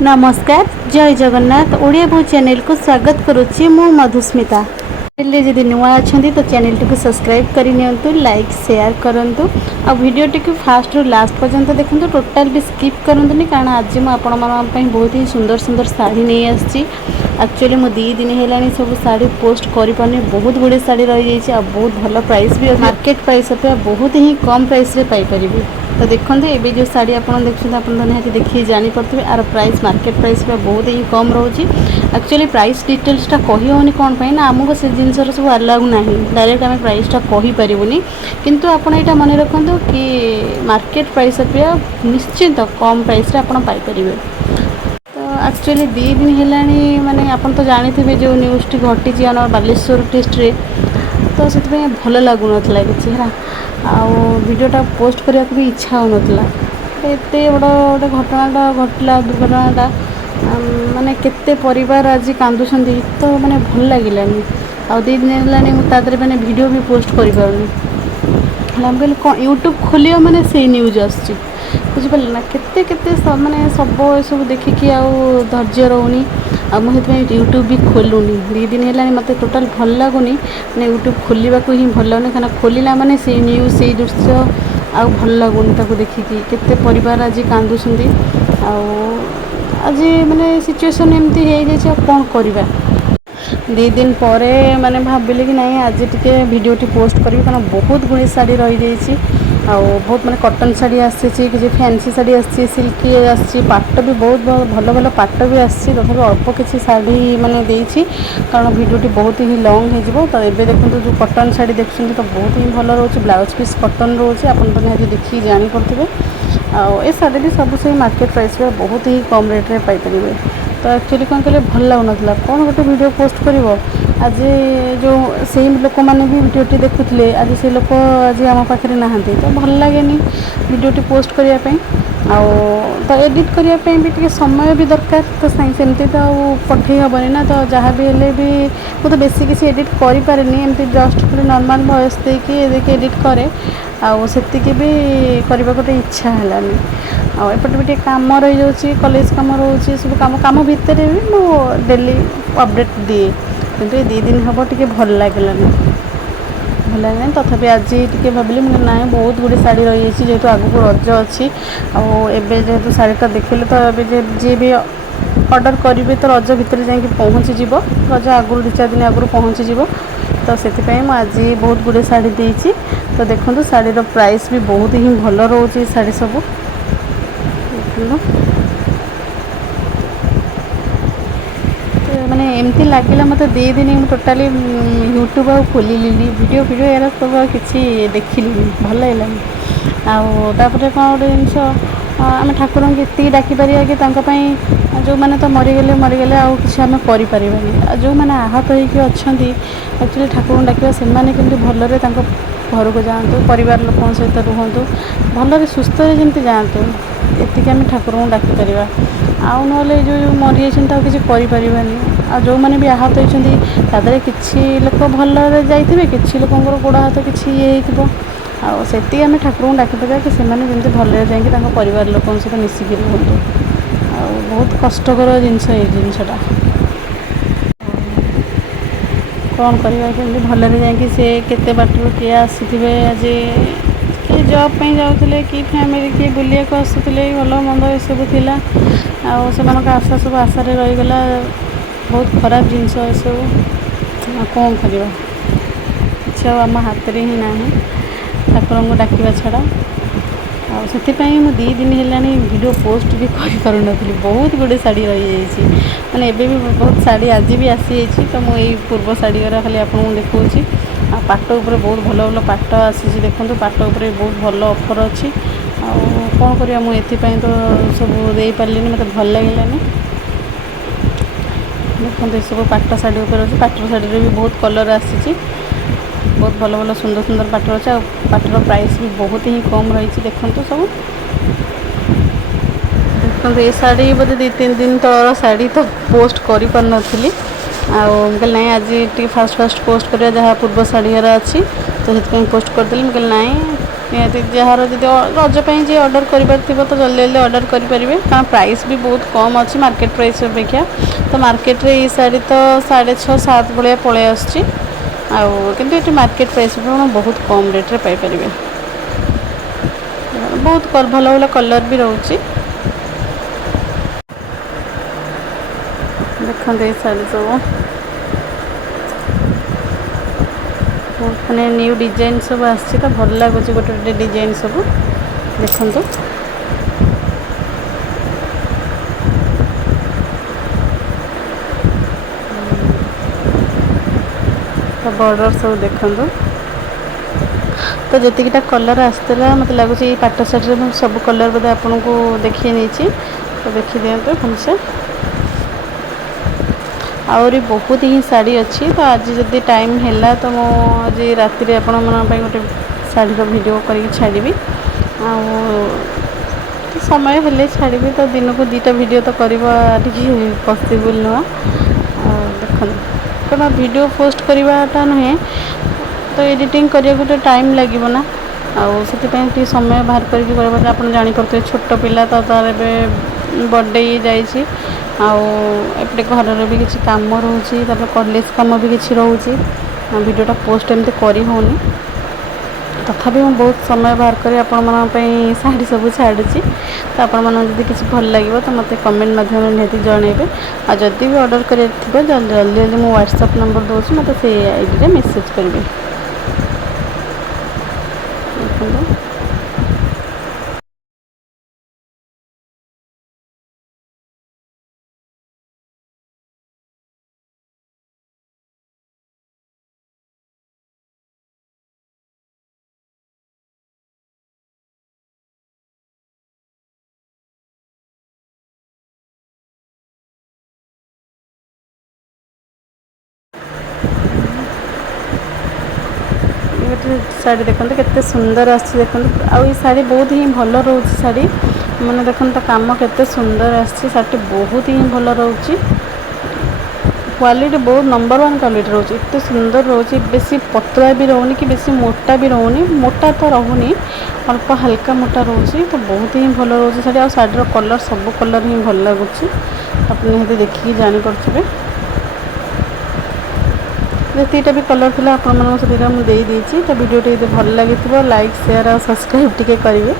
नमस्कार जय जगन्नाथ ओडिया बो चैनल को स्वागत करुच्ची मु मधुस्मिता जदि नुआ अच्छा तो चैनल टी सब्सक्राइब करनी लाइक शेयर करूँ आ वीडियो टी फास्ट रू लास्ट पर्यंत देखो टोटाल भी स्किप करनी कारण आज मुझे बहुत ही सुंदर सुंदर शाढ़ी नहीं आसी एक्चुअली मु 2 दिन है सब शाढ़ी पोस्ट कर बहुत गुड़े शाढ़ी रही जाइए बहुत भल प्राइस भी मार्केट प्राइस अपेक्षा बहुत ही कम प्राइस रे पाइपर तो देखो ये जो शाढ़ी आप देखते आप निहाती देखिए जानीपे आर प्राइस मार्केट प्राइस बहुत ही कम रोचे एक्चुअली प्राइस डिटेल्सटा कही होनी कौन पाई ना आमको से जिनसर सब अलाउ ना डायरेक्ट आम प्राइसटा कहीपरूनी किंतु आपड़ यहाँ मन रखु कि मार्केट प्राइस अपेक्षा निश्चिंत कम प्राइस आप पाइपर तो एक्चुअली 2 दिन है माने आपन तो जानते जो न्यूज़ घटी आम बालेश्वर डिस्ट्रिक्ट तो से भल लगुन कि है भिडटा पोस्ट करने को भी इच्छा हो एत बड़ गोटे घटनाटा घटला दुर्घटनाटा माने केते परिवार आज कांदुंट तो माने भल लगिलानी आ 2 दिन है मुझे मैंने वीडियो भी पोस्ट कर कहली कौन यूट्यूब खोलियो माने से न्यूज आसी बुझिपारे ना केते केते माने सब सब देखिकी धैर्य रोनी आ मुझे यूट्यूब भी खोलुनी 2 दिन है मत टोटाल भल लगुनि मैंने यूट्यूब खोलने को ही भल लगुनि कहना खोलला माने से न्यूज से दृश्य आ भल लगुनि ताको देखिकी केते परिवार आज कांदुछंती आज माने सिचुएशन एमती हो जाए कौन करवा 2 दिन पर मैंने भाविली कि नहीं आज टी वीडियो पोस्ट करी कारण बहुत गुड़ी शाढ़ी रही जाइए बहुत माने कॉटन शाढ़ी आसी कि फैंसी शाढ़ी आसी सिल्की आसी पाट भी बहुत भल भल पाट भी आसी तथा अल्प किसी शाढ़ी मैंने देती कारण वीडियो बहुत ही लॉन्ग हो तो ये देखो जो कॉटन शाढ़ी देखते तो बहुत ही भल रोचे ब्लाउज पीस कॉटन रोचे आप देखिए जानीपे ए शाढ़ी भी सब से मार्केट प्राइस बहुत ही कम रेट्रे पाइपर तो एक्चुअली कौन कहले भल लगुना कौन गोटे वीडियो पोस्ट कर आज जो से लोक मैंने भी वीडियोटी देखुले आज से लोक आज आम पाखे नहांती तो भल लगे वीडियोटी पोस्ट करने तो एडिट करने भी टे समय भी दरकार तो सेमती तो पठे हेनी ना तो जहाँ भी हेले भी मुझे बेसी किसी एडिट करें एमती जस्ट खाली नॉर्मल वॉइस देके एडिट करे आती भी करने गोटे इच्छा है एपटे भी कम रही जाऊँगी कॉलेज कम रोचे सब कम भितर भी मुझे डेली अपडेट दिए किंतु ये 2 दिन हम टे भल लगे भल लगे तथापि आज टी भाविली मैंने ना बहुत गुड़ी शाढ़ी रही है जेहेतु आगू रज अच्छी जेहेतु शाढ़ीटा देखिले तो जी भी ऑर्डर करेंगे तो रज भितर जा पहुँची रज आगुरी 2-4 दिन आगुरी पहुँची तो से आज बहुत गुड़े शाढ़ी देती तो देखो शाढ़ीर प्राइस भी बहुत ही भल रोचे शाढ़ी सब माने एमती लगे मत 2 दिन टोटाली यूट्यूब खोल वीडियो वीडियो यार सब किसी देखिली भल लगे आपर कौन गोटे जिनस आम ठाकुर को डाकिपर कि जो मैंने तो मरीगले मरीगले किसी आम कर जो मैंने आहत होती एक्चुअली ठाकुर डाक से केमती भलरे घर को जातु परिवार लोक सहित रुहतु भलरे सुस्थ जमी जातु एतिक आम ठाकुर को डाकिपर आउ ना जो मरी जाती किसी कर जो मैंने भी आहत होती किसी लोक भल जाइए किसी लोक गोड़ हाथ किसी ये से आम ठाकुर को डाकिपर कि जमी भलरे जा परिवार लोक सहित मिसिकी रुहतु बहुत कष्टकर जिनसटा कौन करवा भलरे जाते बाटर किए आसी आज किए जॉब पे जाते कि फैमिली किए बुलिया को आसुले भल मंद ये सब थिला से आशा सब आशारे रहीगला बहुत खराब जिनस सब कौन करवा किसी आम हाथ में ही ना ठाकुर को डाकवा छड़ा से 2 दिन है वीडियो पोस्ट भी करूँ बहुत गुड़े शाढ़ी रही जाइए मैंने एबे भी बहुत शाढ़ी आज भी आसी तो मुझे पूर्व शाढ़ी खाली आपको देखी पाट उपर बहुत भल भल पाट आसी देखो पाट उपर बहुत भल ऑफर अच्छी कौन करवा मुझे तो सब दे पारे मत भल लगे देखो सब पाट शाढ़ी अच्छी पाटर शाढ़ी भी बहुत कलर आसी बहुत भल भल सुंदर सुंदर पाट अच्छे पाटर प्राइस भी बहुत ही कम रही देखो सब देखो ये शाढ़ी बोधे 2-3 दिन तौर शाढ़ी तो पोस्ट कर पारी कहल ना आज फास्ट पोस्ट कर जहाँ पूर्व शाढ़ी अच्छी तो से पोस्ट करदेली कहल ना निहाती जार जब रजपाई जी ऑर्डर करिबार थिबो तो जल्दी जल्दी ऑर्डर करेंगे कारण प्राइस भी बहुत कम अच्छी मार्केट प्राइस अपेक्षा तो मार्केट रे ये शाढ़ी तो 6.5-7 भाया पलि आसुच्ची किंतु ये मार्केट प्राइस बहुत कम रेट रे पाई परिबे बहुत भल भल कलर भी रोचे देखते ये शाढ़ी सब मैंने न्यू डिजाइन सब आसी तो भल लगुच गोटे गोटे डिजाइन सब देखु बॉर्डर सब देखु तो जीटा कलर आसला मत लगुच पाट साइड सब कलर बोधे आपन को देखिए नहीं तो देखी दिखाते भलसे आहरी बहुत ही साड़ी अच्छी तो आज जब टाइम है तो मुझे राति आपण मैं गोटे शाढ़ी वीडियो करके छाड़ी समय हेले छाड़ी तो दिन को 2टा वीडियो तो करवा पॉसिबल नुह देख क्या वीडियो पोस्ट करवाटा नुहे तो एडिटिंग करने को टाइम लगे ना आती समय बाहर करके आप जापे छोट पिला तो तार बर्थडे जाइए एपटे घर भी किसी कम रोचे कॉलेज कम भी किसी रोचे वीडियोटा पोस्ट एमती करी होनी तथापि मैं बहुत समय बाहर कर शाढ़ी सब छाड़ी तो आपण मैंने किसी भल लगे तो मत कमेंट माध्यम निहती जनइबे जदि भी ऑर्डर कर जल्दी जल्दी मुझे व्हाट्सएप नंबर दूसरी मत से आईडी रे मेसेज करेंगे शाढ़ी देखते केते सुंदर आसी देखते आई शाढ़ी बहुत ही भल रोचे शाढ़ी मैंने देखते तो कम केते सुंदर आसी शाढ़ी बहुत ही भल रोचे क्वालिटी बहुत नंबर 1 क्वालिटी रोचे एत सुंदर रोचे बेसी पतला भी रोनी कि बेसी मोटा भी रोनी मोटा तो रोनी अल्प हल्का मोटा रोचे तो बहुत ही भल रोचे शाढ़ी शाढ़ीर कलर सब कलर ही भल लगुच आप देखिए जानीपे जीटा भी कलर थी आप मुझे मुझे तो वीडियो टी भल लगी लाइक शेयर और सब्सक्राइब टी करेंगे।